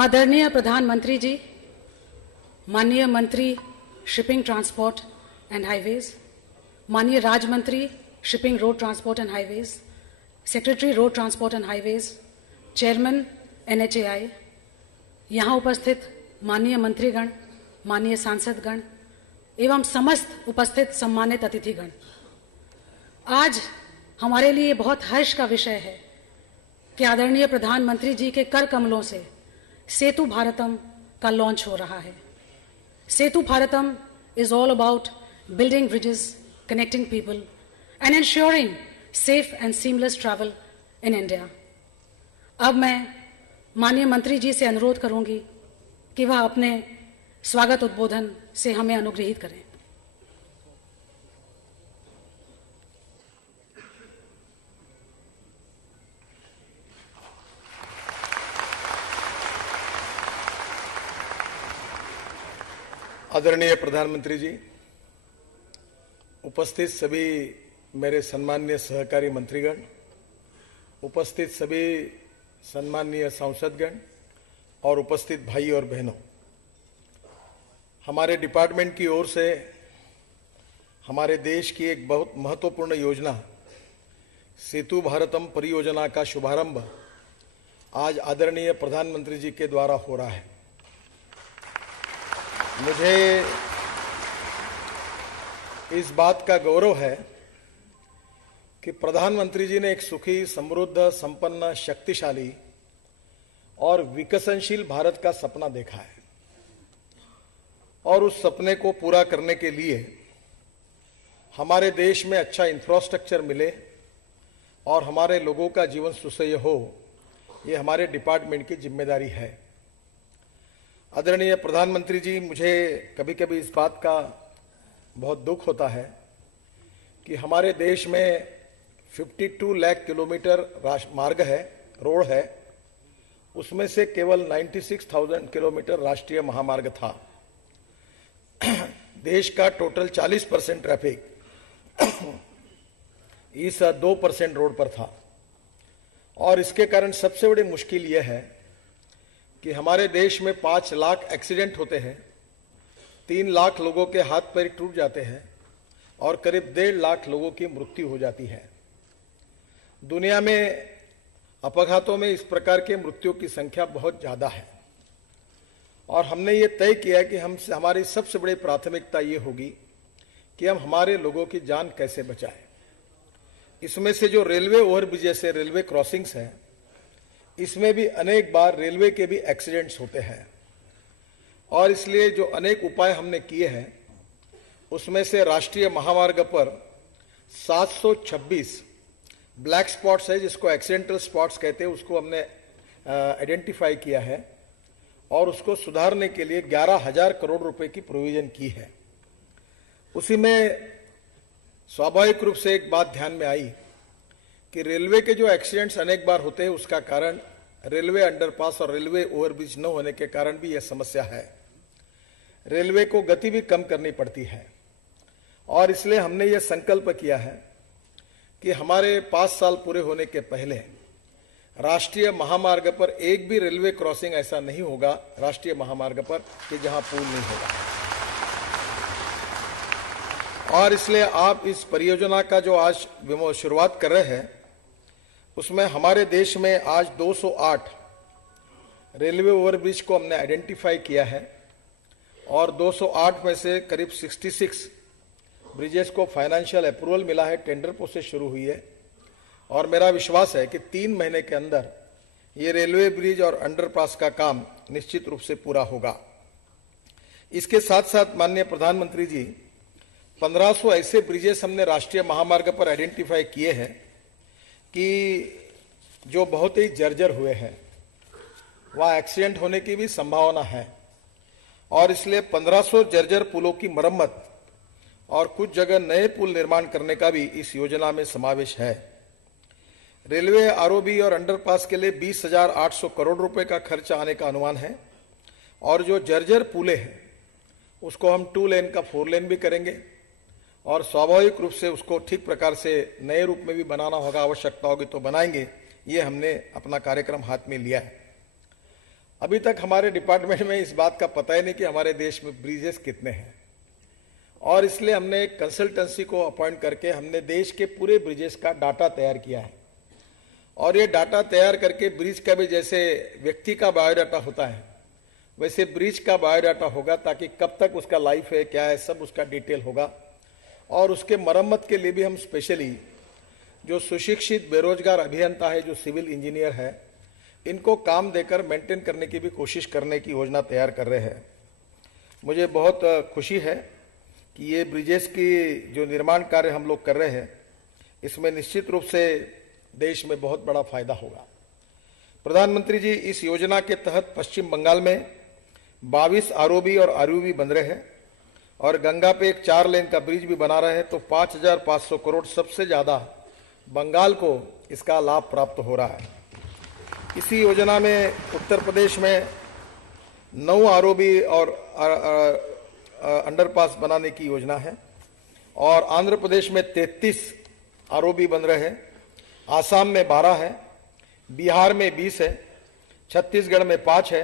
आदरणीय प्रधानमंत्री जी, माननीय मंत्री शिपिंग ट्रांसपोर्ट एंड हाईवेज, माननीय राज्य मंत्री shipping road transport and highways, secretary road transport and highways, chairman NHAI, यहाँ उपस्थित माननीय मंत्रीगण, माननीय सांसदगण एवं समस्त उपस्थित सम्मानित अतिथिगण, आज हमारे लिए बहुत हर्ष का विषय है कि आदरणीय प्रधानमंत्री जी के कर कमलों से सेतु भारतम का लॉन्च हो रहा है। Setu Bharatam is all about building bridges, connecting people and ensuring safe and seamless travel in India. अब मैं माननीय मंत्री जी से अनुरोध करूंगी कि वह अपने स्वागत उद्बोधन से हमें अनुग्रहित करें। आदरणीय प्रधानमंत्री जी, उपस्थित सभी मेरे सम्माननीय सहकारी मंत्रीगण, उपस्थित सभी सम्माननीय सांसदगण और उपस्थित भाई और बहनों, हमारे डिपार्टमेंट की ओर से हमारे देश की एक बहुत महत्वपूर्ण योजना सेतु भारतम परियोजना का शुभारंभ आज आदरणीय प्रधानमंत्री जी के द्वारा हो रहा है। मुझे इस बात का गौरव है कि प्रधानमंत्री जी ने एक सुखी, समृद्ध, संपन्न, शक्तिशाली और विकसनशील भारत का सपना देखा है और उस सपने को पूरा करने के लिए हमारे देश में अच्छा इंफ्रास्ट्रक्चर मिले और हमारे लोगों का जीवन सुसह्य हो, ये हमारे डिपार्टमेंट की जिम्मेदारी है। आदरणीय प्रधानमंत्री जी, मुझे कभी कभी इस बात का बहुत दुख होता है कि हमारे देश में 52 लाख किलोमीटर मार्ग है, रोड है, उसमें से केवल 96,000 किलोमीटर राष्ट्रीय महामार्ग था। देश का टोटल 40% ट्रैफिक इस 2% रोड पर था और इसके कारण सबसे बड़ी मुश्किल यह है कि हमारे देश में 5 लाख एक्सीडेंट होते हैं, 3 लाख लोगों के हाथ पैर टूट जाते हैं और करीब 1.5 लाख लोगों की मृत्यु हो जाती है। दुनिया में अपघातों में इस प्रकार के मृत्यु की संख्या बहुत ज्यादा है और हमने ये तय किया कि हमारी सबसे बड़ी प्राथमिकता ये होगी कि हम हमारे लोगों की जान कैसे बचाएं। इसमें से जो रेलवे ओवरब्रिज जैसे रेलवे क्रॉसिंग्स हैं, इसमें भी अनेक बार रेलवे के भी एक्सीडेंट्स होते हैं और इसलिए जो अनेक उपाय हमने किए हैं, उसमें से राष्ट्रीय महामार्ग पर 726 ब्लैक स्पॉट्स है, जिसको एक्सीडेंटल स्पॉट्स कहते हैं, उसको हमने आइडेंटिफाई किया है और उसको सुधारने के लिए 11,000 करोड़ रुपए की प्रोविजन की है। उसी में स्वाभाविक रूप से एक बात ध्यान में आई कि रेलवे के जो एक्सीडेंट्स अनेक बार होते हैं, उसका कारण रेलवे अंडरपास और रेलवे ओवरब्रिज न होने के कारण भी यह समस्या है। रेलवे को गति भी कम करनी पड़ती है और इसलिए हमने यह संकल्प किया है कि हमारे 5 साल पूरे होने के पहले राष्ट्रीय महामार्ग पर एक भी रेलवे क्रॉसिंग ऐसा नहीं होगा राष्ट्रीय महामार्ग पर कि जहां पुल नहीं होगा। और इसलिए आप इस परियोजना का जो आज शुरुआत कर रहे हैं, उसमें हमारे देश में आज 208 रेलवे ओवरब्रिज को हमने आइडेंटिफाई किया है और 208 में से करीब 66 ब्रिजेस को फाइनेंशियल अप्रूवल मिला है, टेंडर प्रोसेस शुरू हुई है और मेरा विश्वास है कि 3 महीने के अंदर ये रेलवे ब्रिज और अंडरपास का काम निश्चित रूप से पूरा होगा। इसके साथ साथ माननीय प्रधानमंत्री जी, 1500 ऐसे ब्रिजेस हमने राष्ट्रीय महामार्ग पर आइडेंटिफाई किए हैं कि जो बहुत ही जर्जर हुए हैं, वहां एक्सीडेंट होने की भी संभावना है और इसलिए 1500 जर्जर पुलों की मरम्मत और कुछ जगह नए पुल निर्माण करने का भी इस योजना में समावेश है। रेलवे आरओबी और अंडरपास के लिए 20,800 करोड़ रुपए का खर्च आने का अनुमान है और जो जर्जर पुले हैं उसको हम 2 लेन का 4 लेन भी करेंगे और स्वाभाविक रूप से उसको ठीक प्रकार से नए रूप में भी बनाना होगा, आवश्यकता होगी तो बनाएंगे। ये हमने अपना कार्यक्रम हाथ में लिया है। अभी तक हमारे डिपार्टमेंट में इस बात का पता ही नहीं कि हमारे देश में ब्रिजेस कितने हैं, और इसलिए हमने एक कंसल्टेंसी को अपॉइंट करके हमने देश के पूरे ब्रिजेस का डाटा तैयार किया है। और ये डाटा तैयार करके ब्रिज का भी जैसे व्यक्ति का बायोडाटा होता है वैसे ब्रिज का बायोडाटा होगा, ताकि कब तक उसका लाइफ है, क्या है, सब उसका डिटेल होगा। और उसके मरम्मत के लिए भी हम स्पेशली जो सुशिक्षित बेरोजगार अभियंता है, जो सिविल इंजीनियर है, इनको काम देकर मेंटेन करने की भी कोशिश करने की योजना तैयार कर रहे हैं। मुझे बहुत खुशी है कि ये ब्रिजेस की जो निर्माण कार्य हम लोग कर रहे हैं, इसमें निश्चित रूप से देश में बहुत बड़ा फायदा होगा। प्रधानमंत्री जी, इस योजना के तहत पश्चिम बंगाल में 22 आरओबी और आरयूबी बन रहे हैं और गंगा पे एक 4 लेन का ब्रिज भी बना रहे हैं, तो 5,500 करोड़ सबसे ज्यादा बंगाल को इसका लाभ प्राप्त हो रहा है। इसी योजना में उत्तर प्रदेश में 9 आरओबी और अंडरपास बनाने की योजना है और आंध्र प्रदेश में 33 आरओबी बन रहे हैं, आसाम में 12 है, बिहार में 20 है, छत्तीसगढ़ में 5 है,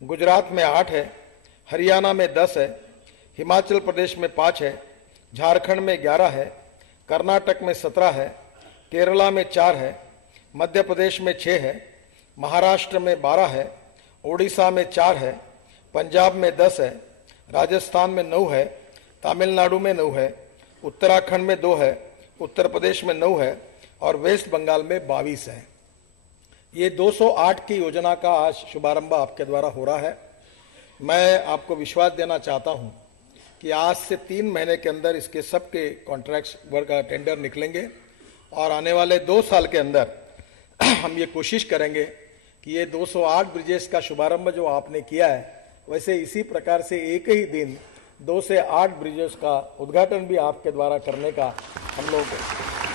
गुजरात में 8 है, हरियाणा में 10 है, हिमाचल प्रदेश में 5 है, झारखंड में 11 है, कर्नाटक में 17 है, केरला में 4 है, मध्य प्रदेश में 6 है, महाराष्ट्र में 12 है, ओडिशा में 4 है, पंजाब में 10 है, राजस्थान में 9 है, तमिलनाडु में 9 है, उत्तराखंड में 2 है, उत्तर प्रदेश में 9 है और वेस्ट बंगाल में 22 है। ये 208 की योजना का आज शुभारंभ आपके द्वारा हो रहा है। मैं आपको विश्वास देना चाहता हूं कि आज से 3 महीने के अंदर इसके सबके कॉन्ट्रैक्ट्स वर्क का टेंडर निकलेंगे और आने वाले 2 साल के अंदर हम ये कोशिश करेंगे कि ये 208 ब्रिजेस का शुभारंभ जो आपने किया है, वैसे इसी प्रकार से एक ही दिन 2 से 8 ब्रिजेस का उद्घाटन भी आपके द्वारा करने का हम लोग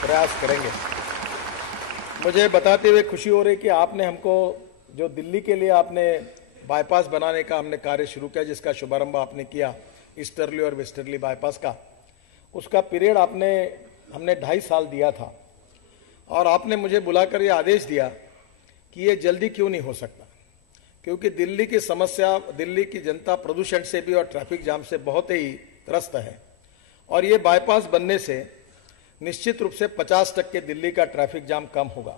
प्रयास करेंगे। मुझे बताते हुए खुशी हो रही कि आपने हमको जो दिल्ली के लिए आपने बाईपास बनाने का हमने कार्य शुरू किया, जिसका शुभारंभ आपने किया, ईस्टर्ली और वेस्टर्ली बाईपास का, उसका पीरियड हमने 2.5 साल दिया था और आपने मुझे बुलाकर ये आदेश दिया कि ये जल्दी क्यों नहीं हो सकता, क्योंकि दिल्ली की समस्या, दिल्ली की जनता प्रदूषण से भी और ट्रैफिक जाम से बहुत ही त्रस्त है और ये बाईपास बनने से निश्चित रूप से 50% दिल्ली का ट्रैफिक जाम कम होगा।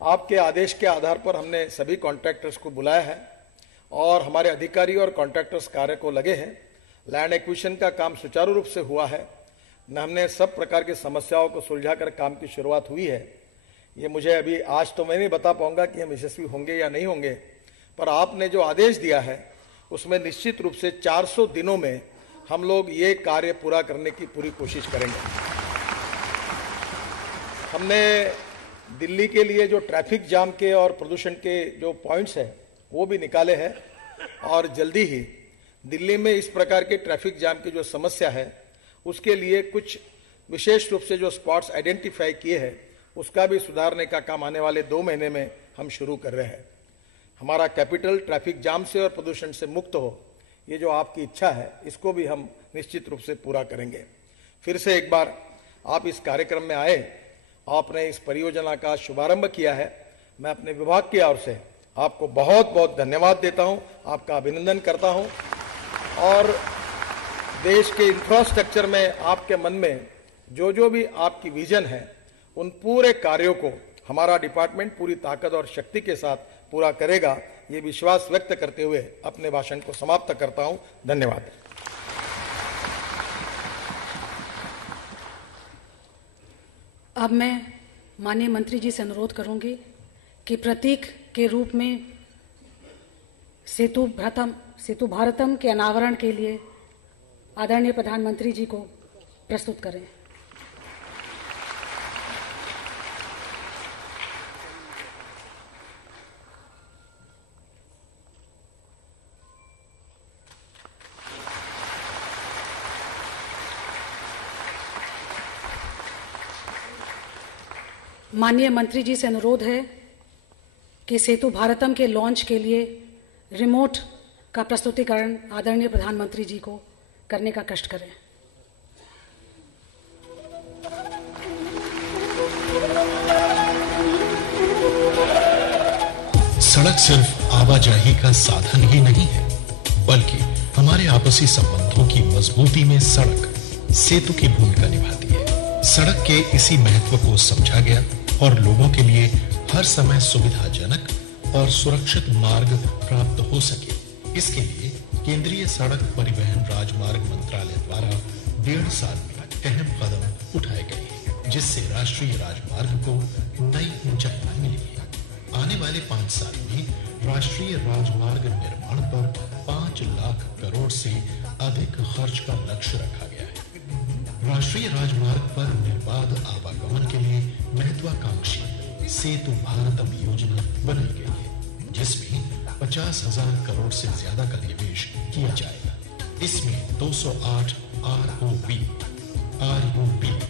आपके आदेश के आधार पर हमने सभी कॉन्ट्रैक्टर्स को बुलाया है और हमारे अधिकारी और कॉन्ट्रैक्टर्स कार्य को लगे हैं। लैंड एक्विजिशन का काम सुचारू रूप से हुआ है, न हमने सब प्रकार की समस्याओं को सुलझाकर काम की शुरुआत हुई है। ये मुझे अभी आज तो मैं नहीं बता पाऊंगा कि हम यशस्वी होंगे या नहीं होंगे, पर आपने जो आदेश दिया है उसमें निश्चित रूप से 400 दिनों में हम लोग ये कार्य पूरा करने की पूरी कोशिश करेंगे। हमने दिल्ली के लिए जो ट्रैफिक जाम के और प्रदूषण के जो पॉइंट्स हैं वो भी निकाले हैं और जल्दी ही दिल्ली में इस प्रकार के ट्रैफिक जाम की जो समस्या है उसके लिए कुछ विशेष रूप से जो स्पॉट्स आइडेंटिफाई किए हैं उसका भी सुधारने का काम आने वाले 2 महीने में हम शुरू कर रहे हैं। हमारा कैपिटल ट्रैफिक जाम से और प्रदूषण से मुक्त हो, ये जो आपकी इच्छा है इसको भी हम निश्चित रूप से पूरा करेंगे। फिर से एक बार आप इस कार्यक्रम में आए, आपने इस परियोजना का शुभारंभ किया है, मैं अपने विभाग की ओर से आपको बहुत बहुत धन्यवाद देता हूं, आपका अभिनंदन करता हूं और देश के इंफ्रास्ट्रक्चर में आपके मन में जो भी आपकी विजन है उन पूरे कार्यों को हमारा डिपार्टमेंट पूरी ताकत और शक्ति के साथ पूरा करेगा, ये विश्वास व्यक्त करते हुए अपने भाषण को समाप्त करता हूं। धन्यवाद। अब मैं माननीय मंत्री जी से अनुरोध करूंगी कि प्रतीक के रूप में सेतु भारतम के अनावरण के लिए आदरणीय प्रधानमंत्री जी को प्रस्तुत करें। माननीय मंत्री जी से अनुरोध है कि सेतु भारतम के लॉन्च के लिए रिमोट का प्रस्तुतिकरण आदरणीय प्रधानमंत्री जी को करने का कष्ट करें। सड़क सिर्फ आवाजाही का साधन ही नहीं है, बल्कि हमारे आपसी संबंधों की मजबूती में सड़क सेतु की भूमिका निभाती है। सड़क के इसी महत्व को समझा गया और लोगों के लिए हर समय सुविधाजनक और सुरक्षित मार्ग प्राप्त हो सके, इसके लिए केंद्रीय सड़क परिवहन राजमार्ग मंत्रालय द्वारा 1.5 साल में अहम कदम उठाए गए हैं, जिससे राष्ट्रीय राजमार्ग को नई ऊंचाई मिली है। आने वाले 5 साल में राष्ट्रीय राजमार्ग निर्माण पर 5 लाख करोड़ से अधिक खर्च का लक्ष्य रखा गया है। राष्ट्रीय राजमार्ग पर निर्बाध आवागमन के लिए महत्वाकांक्षी सेतु भारतम योजना बनाई गई है, जिसमें 50,000 करोड़ से ज्यादा का निवेश किया जाएगा। इसमें 208 ROB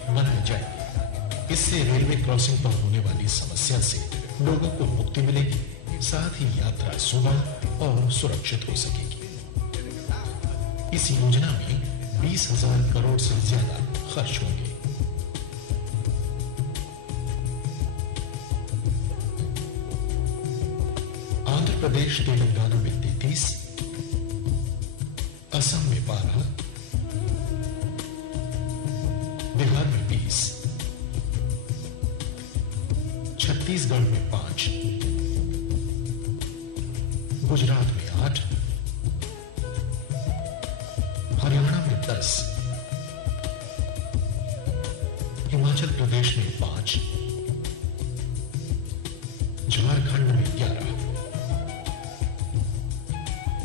बनाए जाएंगे। इससे रेलवे क्रॉसिंग पर होने वाली समस्या से लोगों को मुक्ति मिलेगी, साथ ही यात्रा सुगम और सुरक्षित हो सकेगी। इस योजना में 20,000 करोड़ से ज्यादा खर्च होंगे। आंध्र प्रदेश तेलंगाना में 33, असम में 12, बिहार में 20, छत्तीसगढ़ में 5, गुजरात में 8, हरियाणा में 10, हिमाचल प्रदेश में 5, झारखंड में 11,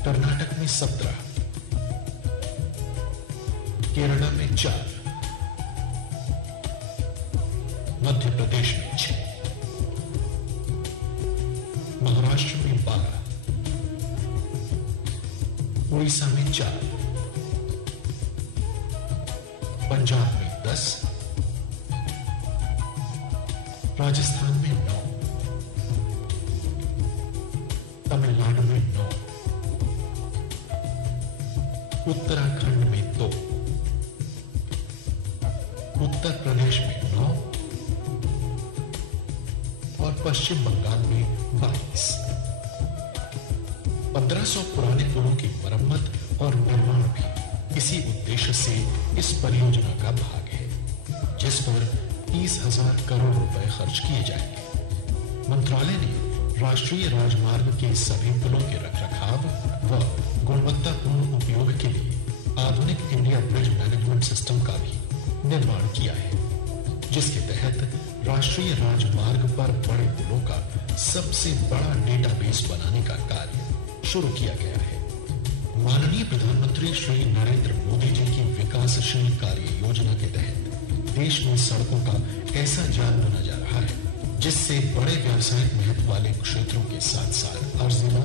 कर्नाटक में 17, केरला में 4, मध्य प्रदेश में 6, महाराष्ट्र में 12, उड़ीसा में 4, पंजाब में 10, राजस्थान में 9, तमिलनाडु में 9, उत्तराखंड में 2, उत्तर प्रदेश में 9 और पश्चिम बंगाल में 22। 1500 पुराने पुलों की मरम्मत और निर्माण भी इसी उद्देश्य से इस परियोजना का भाग है, जिस पर 30,000 करोड़ रुपए खर्च किए जाएंगे। मंत्रालय ने राष्ट्रीय राजमार्ग के सभी पुलों के रखरखाव व गुणवत्तापूर्ण उपयोग के लिए आधुनिक इंडिया ब्रिज मैनेजमेंट सिस्टम का भी निर्माण किया है, जिसके तहत राष्ट्रीय राजमार्ग पर बड़े पुलों का सबसे बड़ा डेटाबेस बनाने का कार्य शुरू किया गया है। माननीय प्रधानमंत्री श्री नरेंद्र मोदी जी की विकासशील कार्य योजना के तहत देश में सड़कों का ऐसा जाल बना जा रहा है, जिससे बड़े व्यावसायिक महत्व वाले क्षेत्रों के साथ साथ हर जिला,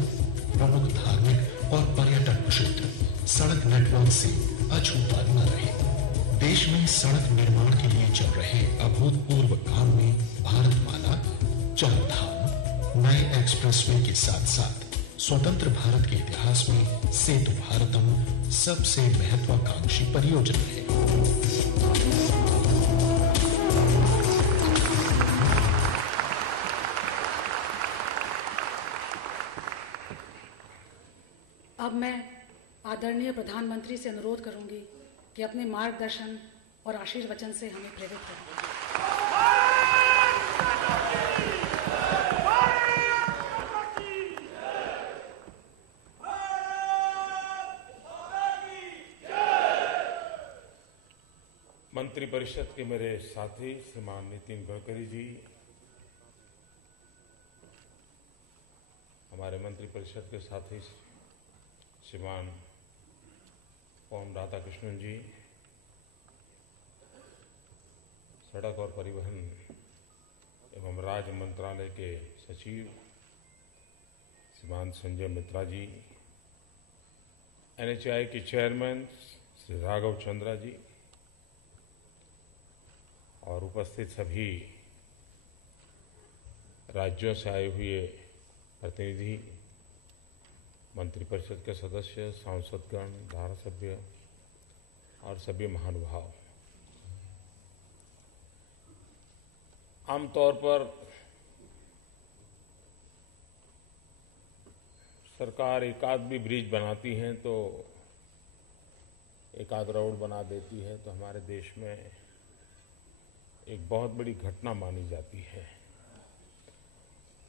प्रमुख धार्मिक और पर्यटन क्षेत्र सड़क नेटवर्क से अछूता न रहे। देश में सड़क निर्माण के लिए चल रहे अभूतपूर्व काम में भारतमाला, 4 धाम, नए एक्सप्रेसवे के साथ साथ स्वतंत्र भारत के इतिहास में सेतु भारतम सबसे महत्वाकांक्षी परियोजना है। अब मैं आदरणीय प्रधानमंत्री से अनुरोध करूंगी कि अपने मार्गदर्शन और आशीर्वचन से हमें प्रेरित करें। मंत्रिपरिषद के मेरे साथी श्रीमान नितिन गडकरी जी, हमारे मंत्रिपरिषद के साथी श्रीमान पवन राधाकृष्णन जी, सड़क और परिवहन एवं राज्य मंत्रालय के सचिव श्रीमान संजय मित्रा जी, NHAI के चेयरमैन श्री राघव चंद्रा जी और उपस्थित सभी राज्यों से आए हुए प्रतिनिधि, मंत्रिपरिषद के सदस्य, सांसदगण, धारासभ्य और सभी महानुभाव। आमतौर पर सरकार एक आध भी ब्रिज बनाती है तो एक आध रोड बना देती है तो हमारे देश में एक बहुत बड़ी घटना मानी जाती है।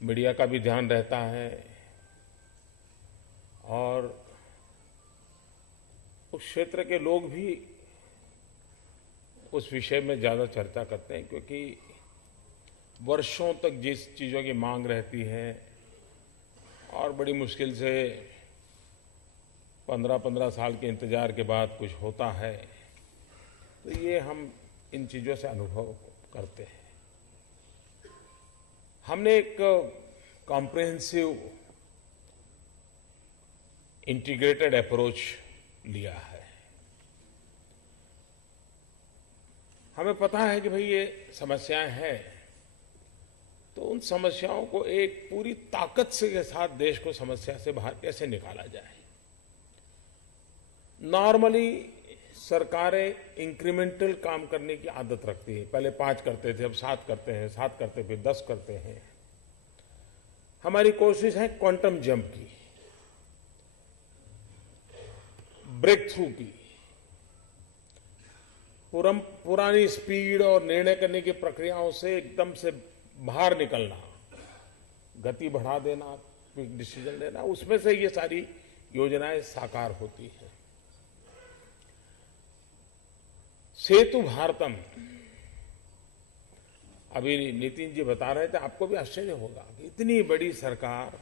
मीडिया का भी ध्यान रहता है और उस क्षेत्र के लोग भी उस विषय में ज्यादा चर्चा करते हैं, क्योंकि वर्षों तक जिस चीजों की मांग रहती है और बड़ी मुश्किल से 15-15 साल के इंतजार के बाद कुछ होता है, तो ये हम इन चीजों से अनुभव करते हैं। हमने एक कॉम्प्रिहेंसिव इंटीग्रेटेड अप्रोच लिया है। हमें पता है कि भाई ये समस्याएं हैं, तो उन समस्याओं को एक पूरी ताकत से के साथ देश को समस्या से बाहर कैसे निकाला जाए। नॉर्मली सरकारें इंक्रीमेंटल काम करने की आदत रखती है। पहले 5 करते थे, अब 7 करते हैं, 7 करते फिर 10 करते हैं। हमारी कोशिश है क्वांटम जंप की, ब्रेक थ्रू की, पुरानी स्पीड और निर्णय करने की प्रक्रियाओं से एकदम से बाहर निकलना, गति बढ़ा देना, क्विक डिसीजन लेना, उसमें से ये सारी योजनाएं साकार होती हैं। सेतु भारतम, अभी नितिन जी बता रहे थे, आपको भी आश्चर्य होगा कि इतनी बड़ी सरकार,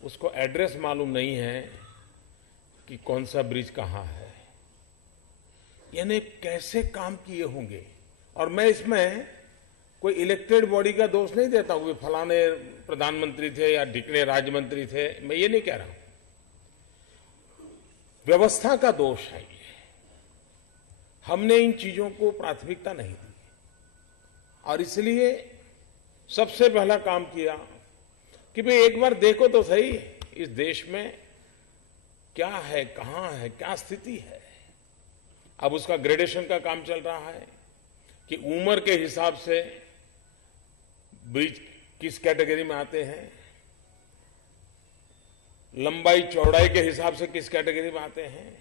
उसको एड्रेस मालूम नहीं है कि कौन सा ब्रिज कहां है, यानी कैसे काम किए होंगे। और मैं इसमें कोई इलेक्टेड बॉडी का दोष नहीं देता हूं कि फलाने प्रधानमंत्री थे या ढिकने राज्य मंत्री थे, मैं ये नहीं कह रहा हूं। व्यवस्था का दोष है ये। हमने इन चीजों को प्राथमिकता नहीं दी और इसलिए सबसे पहला काम किया कि भाई एक बार देखो तो सही इस देश में क्या है, कहां है, क्या स्थिति है। अब उसका ग्रेडेशन का काम चल रहा है कि उम्र के हिसाब से ब्रिज किस कैटेगरी में आते हैं, लंबाई चौड़ाई के हिसाब से किस कैटेगरी में आते हैं,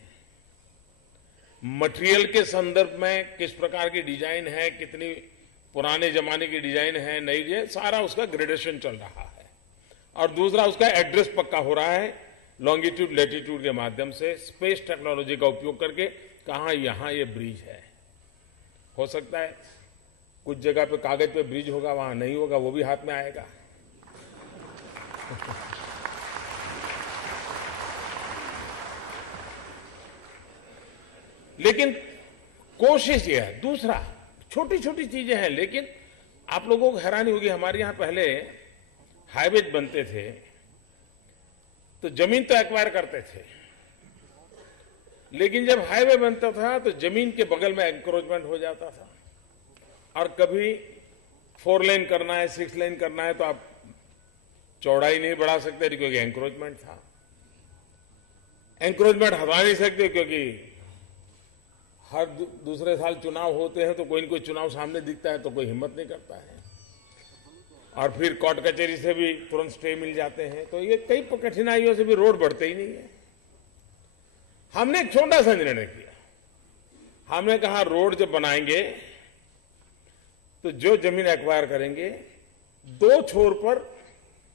मटेरियल के संदर्भ में किस प्रकार की डिजाइन है, कितनी पुराने जमाने की डिजाइन है, नई डिजाइन, सारा उसका ग्रेडेशन चल रहा है। और दूसरा उसका एड्रेस पक्का हो रहा है लॉन्गिट्यूड लैटिट्यूड के माध्यम से, स्पेस टेक्नोलॉजी का उपयोग करके कहां यहां ये ब्रिज है। हो सकता है कुछ जगह पे कागज पे ब्रिज होगा, वहां नहीं होगा, वो भी हाथ में आएगा। लेकिन कोशिश ये है। दूसरा, छोटी छोटी चीजें हैं, लेकिन आप लोगों को हैरानी होगी, हमारे यहां पहले हाईवे बनते थे तो जमीन तो एक्वायर करते थे, लेकिन जब हाईवे बनता था तो जमीन के बगल में एंक्रोचमेंट हो जाता था। और कभी 4 लेन करना है, 6 लेन करना है तो आप चौड़ाई नहीं बढ़ा सकते क्योंकि एंक्रोचमेंट था। एंक्रोचमेंट हटा नहीं सकते क्योंकि हर दूसरे साल चुनाव होते हैं तो कोई न कोई चुनाव सामने दिखता है तो कोई हिम्मत नहीं करता है। और फिर कोर्ट कचहरी से भी तुरंत स्टे मिल जाते हैं, तो ये कई कठिनाइयों से भी रोड बढ़ते ही नहीं है। हमने एक छोटा सा निर्णय किया। हमने कहा रोड जब बनाएंगे तो जो जमीन एक्वायर करेंगे 2 छोर पर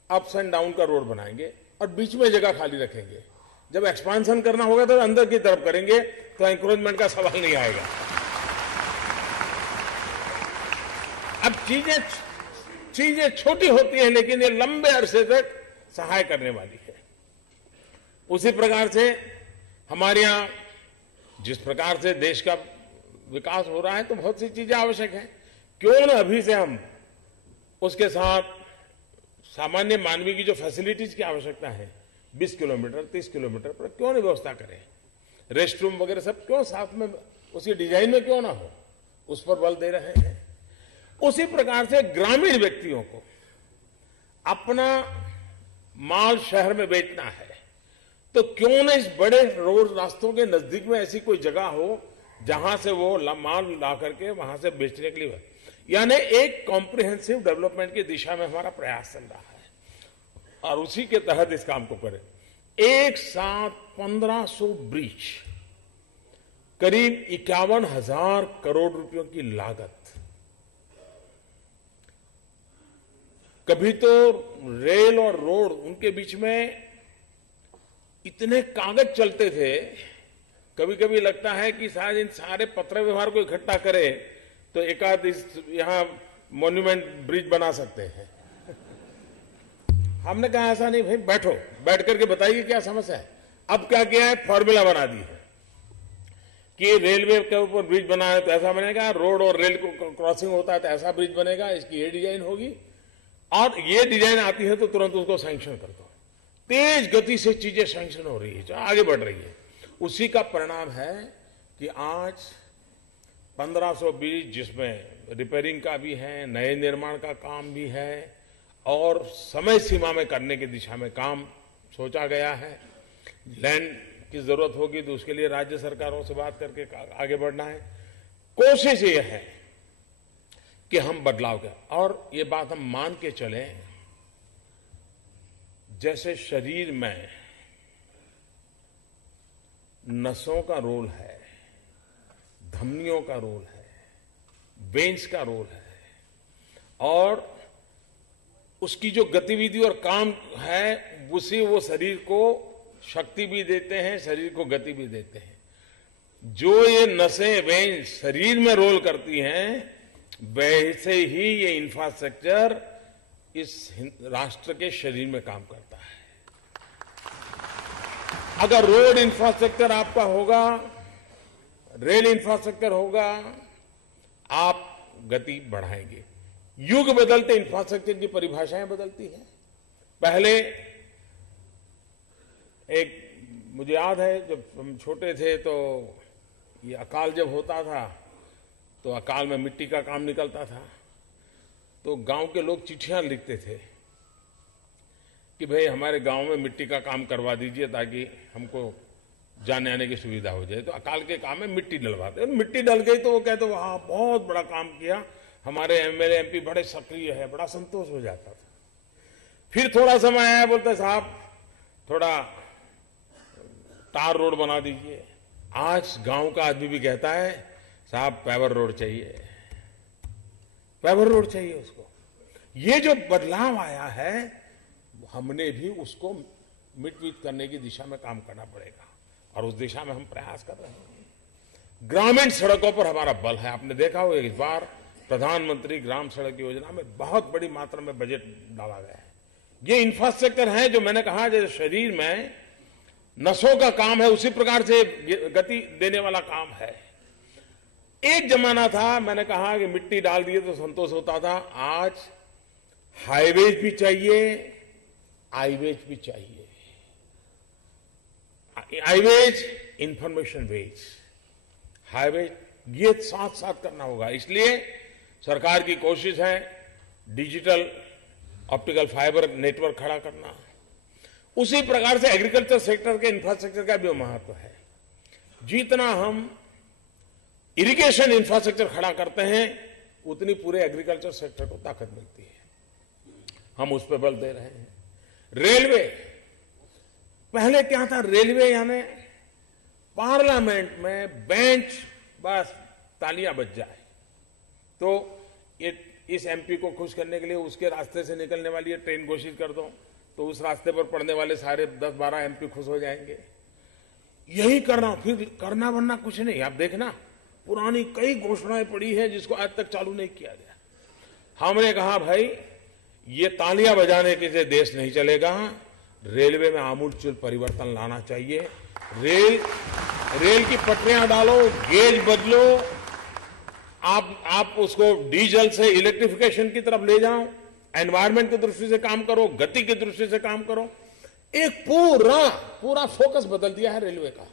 अप्स एंड डाउन का रोड बनाएंगे और बीच में जगह खाली रखेंगे। जब एक्सपांशन करना होगा तो अंदर की तरफ करेंगे, तो एंक्रोचमेंट का सवाल नहीं आएगा। अब चीजें छोटी होती हैं लेकिन ये लंबे अरसे तक सहाय करने वाली है। उसी प्रकार से हमारे यहां जिस प्रकार से देश का विकास हो रहा है तो बहुत सी चीजें आवश्यक हैं। क्यों न अभी से हम उसके साथ सामान्य मानवीय की जो फैसिलिटीज की आवश्यकता है 20 किलोमीटर 30 किलोमीटर पर क्यों नहीं व्यवस्था करें। रेस्ट रूम वगैरह सब क्यों साथ में उसकी डिजाइन में क्यों ना हो, उस पर बल दे रहे हैं। उसी प्रकार से ग्रामीण व्यक्तियों को अपना माल शहर में बेचना है तो क्यों न इस बड़े रोड रास्तों के नजदीक में ऐसी कोई जगह हो जहां से वो माल ला करके वहां से बेचने के लिए, यानी एक कॉम्प्रिहेंसिव डेवलपमेंट की दिशा में हमारा प्रयास चल रहा है। और उसी के तहत इस काम को करें। एक साथ 1500 ब्रिज, करीब 51,000 करोड़ रुपयों की लागत। कभी तो रेल और रोड, उनके बीच में इतने कागज चलते थे, कभी कभी लगता है कि शायद इन सारे पत्र व्यवहार को इकट्ठा करे तो एकाध यहां मॉन्यूमेंट ब्रिज बना सकते हैं। हमने कहा ऐसा नहीं भाई, बैठो, बैठ करके बताइए क्या समस्या है। अब क्या किया है, फॉर्मूला बना दी है कि रेलवे के ऊपर ब्रिज बना है तो ऐसा बनेगा, रोड और रेल को क्रॉसिंग होता है तो ऐसा ब्रिज बनेगा, इसकी ये डिजाइन होगी, और ये डिजाइन आती है तो तुरंत उसको सैंक्शन कर दो। तेज गति से चीजें सैंक्शन हो रही है, आगे बढ़ रही है। उसी का परिणाम है कि आज 1500 ब्रिज, जिसमें रिपेयरिंग का भी है, नए निर्माण का काम भी है, और समय सीमा में करने की दिशा में काम सोचा गया है। लैंड की जरूरत होगी तो उसके लिए राज्य सरकारों से बात करके आगे बढ़ना है। कोशिश ये है कि हम बदलाव करें, और ये बात हम मान के चलें, जैसे शरीर में नसों का रोल है, धमनियों का रोल है, वेन्स का रोल है, और उसकी जो गतिविधि और काम है उसी वो शरीर को शक्ति भी देते हैं, शरीर को गति भी देते हैं। जो ये नसें, वेन्स शरीर में रोल करती हैं, वैसे ही ये इंफ्रास्ट्रक्चर इस राष्ट्र के शरीर में काम करता है। अगर रोड इंफ्रास्ट्रक्चर आपका होगा, रेल इंफ्रास्ट्रक्चर होगा, आप गति बढ़ाएंगे। युग बदलते इंफ्रास्ट्रक्चर की परिभाषाएं बदलती हैं। पहले एक मुझे याद है, जब हम छोटे थे तो ये अकाल जब होता था तो अकाल में मिट्टी का काम निकलता था, तो गांव के लोग चिट्ठियां लिखते थे कि भाई हमारे गांव में मिट्टी का काम करवा दीजिए ताकि हमको जाने आने की सुविधा हो जाए। तो अकाल के काम में मिट्टी डलवाते, मिट्टी डल गई तो वो कहते वहां बहुत बड़ा काम किया, हमारे एमएलए एमपी बड़े सक्रिय है, बड़ा संतोष हो जाता था। फिर थोड़ा समय आया, बोलते साहब थोड़ा तार रोड बना दीजिए। आज गांव का आदमी भी कहता है साहब पेवर रोड चाहिए, पेवर रोड चाहिए उसको। ये जो बदलाव आया है, हमने भी उसको मिट करने की दिशा में काम करना पड़ेगा, और उस दिशा में हम प्रयास कर रहे हैं। ग्रामीण सड़कों पर हमारा बल है। आपने देखा होगा इस बार प्रधानमंत्री ग्राम सड़क योजना में बहुत बड़ी मात्रा में बजट डाला गया है। ये इंफ्रास्ट्रक्चर है जो मैंने कहा, जैसे शरीर में नसों का काम है, उसी प्रकार से गति देने वाला काम है। एक जमाना था, मैंने कहा कि मिट्टी डाल दिए तो संतोष होता था। आज हाईवेज भी चाहिए, आईवेज भी चाहिए। हाईवेज, इंफॉर्मेशन वेज, हाईवेज, ये साथ साथ करना होगा। इसलिए सरकार की कोशिश है डिजिटल ऑप्टिकल फाइबर नेटवर्क खड़ा करना। उसी प्रकार से एग्रीकल्चर सेक्टर के इंफ्रास्ट्रक्चर का भी महत्व है। जितना हम इरिगेशन इंफ्रास्ट्रक्चर खड़ा करते हैं, उतनी पूरे एग्रीकल्चर सेक्टर को ताकत मिलती है। हम उस पर बल दे रहे हैं। रेलवे, पहले क्या था, रेलवे यानी पार्लियामेंट में बेंच, बस तालियां बज जाए तो ये इस एमपी को खुश करने के लिए उसके रास्ते से निकलने वाली ट्रेन घोषित कर दो तो उस रास्ते पर पड़ने वाले सारे 10-12 एमपी खुश हो जाएंगे। यही करना, फिर करना वरना कुछ नहीं। आप देखना, पुरानी कई घोषणाएं पड़ी है जिसको आज तक चालू नहीं किया गया। हमने कहा भाई ये तालियां बजाने के से देश नहीं चलेगा, रेलवे में आमूलचूल परिवर्तन लाना चाहिए। रेल की पटरियां डालो, गेज बदलो, आप उसको डीजल से इलेक्ट्रिफिकेशन की तरफ ले जाओ, एनवायरमेंट की दृष्टि से काम करो, गति की दृष्टि से काम करो। एक पूरा फोकस बदल दिया है रेलवे का।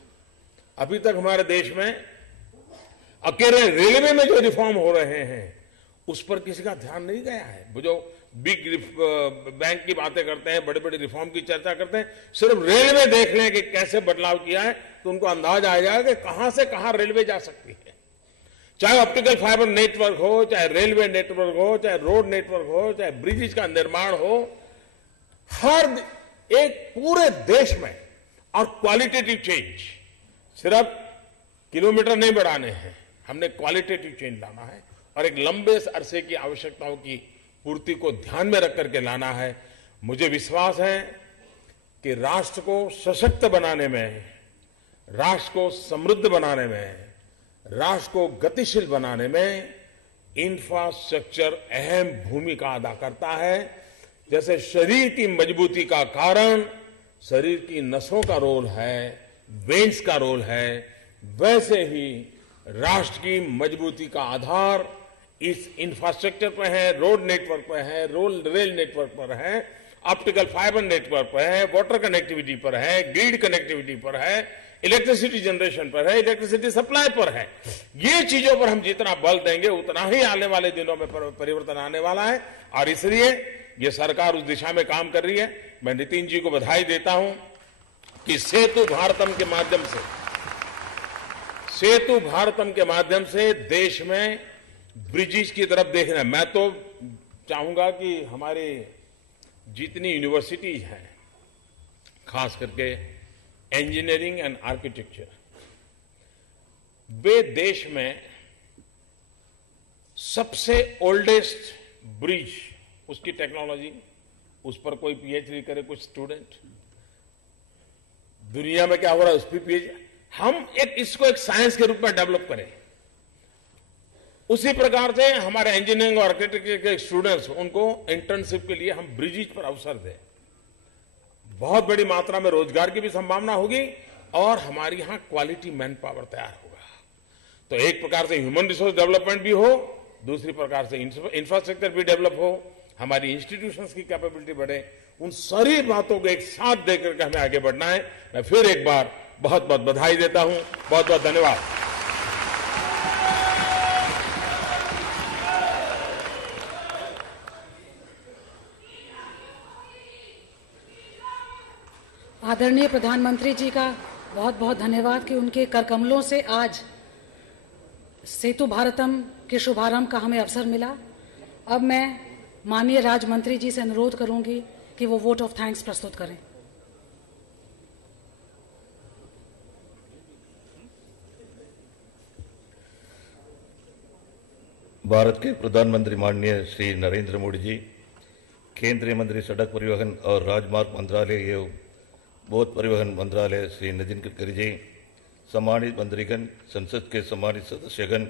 अभी तक हमारे देश में अकेले रेलवे में जो रिफॉर्म हो रहे हैं उस पर किसी का ध्यान नहीं गया है। वो जो बिग बैंक की बातें करते हैं, बड़े बड़े रिफॉर्म की चर्चा करते हैं, सिर्फ रेलवे देख लें कि कैसे बदलाव किया है तो उनको अंदाज आ जाएगा कि कहां से कहां रेलवे जा सकती है। चाहे ऑप्टिकल फाइबर नेटवर्क हो, चाहे रेलवे नेटवर्क हो, चाहे रोड नेटवर्क हो, चाहे ब्रिजेज का निर्माण हो, हर एक पूरे देश में, और क्वालिटेटिव चेंज, सिर्फ किलोमीटर नहीं बढ़ाने हैं, हमने क्वालिटेटिव चेंज लाना है और एक लंबे अरसे की आवश्यकताओं की पूर्ति को ध्यान में रख करके लाना है। मुझे विश्वास है कि राष्ट्र को सशक्त बनाने में, राष्ट्र को समृद्ध बनाने में, राष्ट्र को गतिशील बनाने में इंफ्रास्ट्रक्चर अहम भूमिका अदा करता है। जैसे शरीर की मजबूती का कारण शरीर की नसों का रोल है, वेन्स का रोल है, वैसे ही राष्ट्र की मजबूती का आधार इस इंफ्रास्ट्रक्चर पर है, रोड नेटवर्क पर है, रेल नेटवर्क पर है, ऑप्टिकल फाइबर नेटवर्क पर है, वाटर कनेक्टिविटी पर है, ग्रिड कनेक्टिविटी पर है, इलेक्ट्रिसिटी जनरेशन पर है, इलेक्ट्रिसिटी सप्लाई पर है। ये चीजों पर हम जितना बल देंगे उतना ही आने वाले दिनों में परिवर्तन आने वाला है, और इसलिए ये सरकार उस दिशा में काम कर रही है। मैं नितिन जी को बधाई देता हूं कि सेतु भारतम के माध्यम से देश में ब्रिजेस की तरफ देखना। मैं तो चाहूंगा कि हमारे जितनी यूनिवर्सिटीज हैं, खास करके इंजीनियरिंग एंड आर्किटेक्चर, वे देश में सबसे ओल्डेस्ट ब्रिज, उसकी टेक्नोलॉजी, उस पर कोई पीएचडी करे कुछ स्टूडेंट, दुनिया में क्या हो रहा है उस पर पीएचडी, हम इसको एक साइंस के रूप में डेवलप करें। उसी प्रकार से हमारे इंजीनियरिंग और आर्किटेक्चर के स्टूडेंट्स, उनको इंटर्नशिप के लिए हम ब्रिजेज पर अवसर दें। बहुत बड़ी मात्रा में रोजगार की भी संभावना होगी और हमारे यहां क्वालिटी मैन पावर तैयार होगा। तो एक प्रकार से ह्यूमन रिसोर्स डेवलपमेंट भी हो, दूसरी प्रकार से इंफ्रास्ट्रक्चर भी डेवलप हो, हमारी इंस्टीट्यूशंस की कैपेबिलिटी बढ़े। उन सारी बातों को एक साथ देकर के हमें आगे बढ़ना है। मैं फिर एक बार बहुत बहुत बधाई देता हूं। बहुत बहुत धन्यवाद। आदरणीय प्रधानमंत्री जी का बहुत बहुत धन्यवाद कि उनके करकमलों से आज सेतु भारतम के शुभारंभ का हमें अवसर मिला। अब मैं माननीय राज्य मंत्री जी से अनुरोध करूंगी कि वो वोट ऑफ थैंक्स प्रस्तुत करें। भारत के प्रधानमंत्री माननीय श्री नरेंद्र मोदी जी, केंद्रीय मंत्री सड़क परिवहन और राजमार्ग मंत्रालय एवं बोध परिवहन मंत्रालय श्री नितिन गडकरी जी, सम्मानित मंत्रीगण, संसद के सम्मानित सदस्यगण,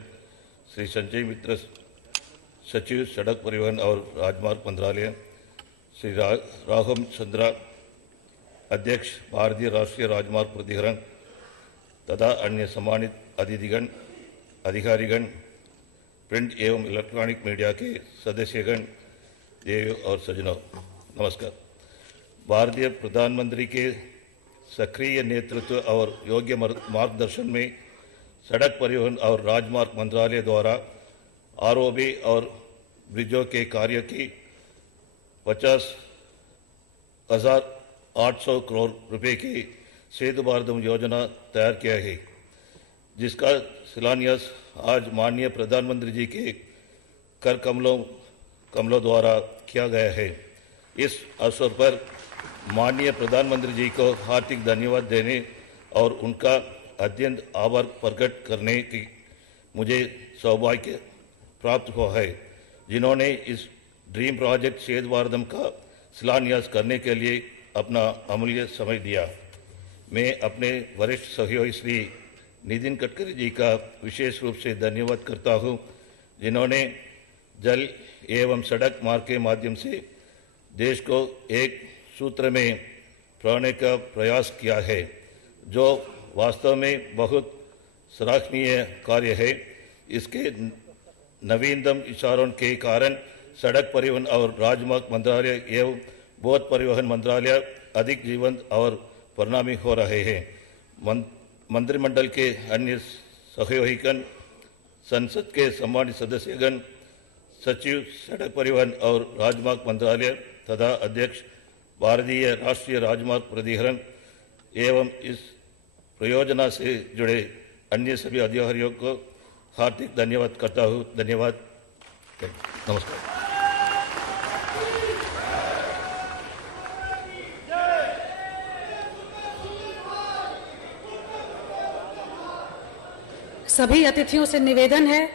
श्री संजय मित्र सचिव सड़क परिवहन और राजमार्ग मंत्रालय, श्री राघव चंद्रा अध्यक्ष भारतीय राष्ट्रीय राजमार्ग प्राधिकरण तथा अन्य सम्मानित अतिथिगण, अधिकारीगण, प्रिंट एवं इलेक्ट्रॉनिक मीडिया के सदस्यगण, देव और सज्जनों, नमस्कार। भारतीय प्रधानमंत्री के सक्रिय नेतृत्व और योग्य मार्गदर्शन में सड़क परिवहन और राजमार्ग मंत्रालय द्वारा आरओबी और ब्रिजों के कार्य की 50,800 करोड़ रुपए की सेतु भारतम योजना तैयार किया है, जिसका शिलान्यास आज माननीय प्रधानमंत्री जी के कर कमलों द्वारा किया गया है। इस अवसर पर माननीय प्रधानमंत्री जी को हार्दिक धन्यवाद देने और उनका अत्यंत आभार प्रकट करने की मुझे सौभाग्य प्राप्त हुआ है, जिन्होंने इस ड्रीम प्रोजेक्ट सेतु भारतम का शिलान्यास करने के लिए अपना अमूल्य समय दिया। मैं अपने वरिष्ठ सहयोगी श्री नितिन गडकरी जी का विशेष रूप से धन्यवाद करता हूं, जिन्होंने जल एवं सड़क मार्ग के माध्यम से देश को एक सूत्र में पिरोने का प्रयास किया है, जो वास्तव में बहुत सराहनीय कार्य है। इसके नवीनतम इशारों के कारण सड़क परिवहन और राजमार्ग मंत्रालय एवं बोध परिवहन मंत्रालय अधिक जीवंत और परिणामी हो रहे हैं। मंत्रिमंडल के अन्य सहयोगीगण, संसद के सम्मानित सदस्यगण, सचिव सड़क परिवहन और राजमार्ग मंत्रालय तथा अध्यक्ष भारतीय राष्ट्रीय राजमार्ग प्राधिकरण एवं इस परियोजना से जुड़े अन्य सभी अधिकारियों को हार्दिक धन्यवाद करता हूँ। धन्यवाद, नमस्कार। सभी अतिथियों से निवेदन है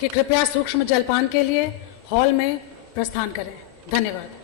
कि कृपया सूक्ष्म जलपान के लिए हॉल में प्रस्थान करें। धन्यवाद।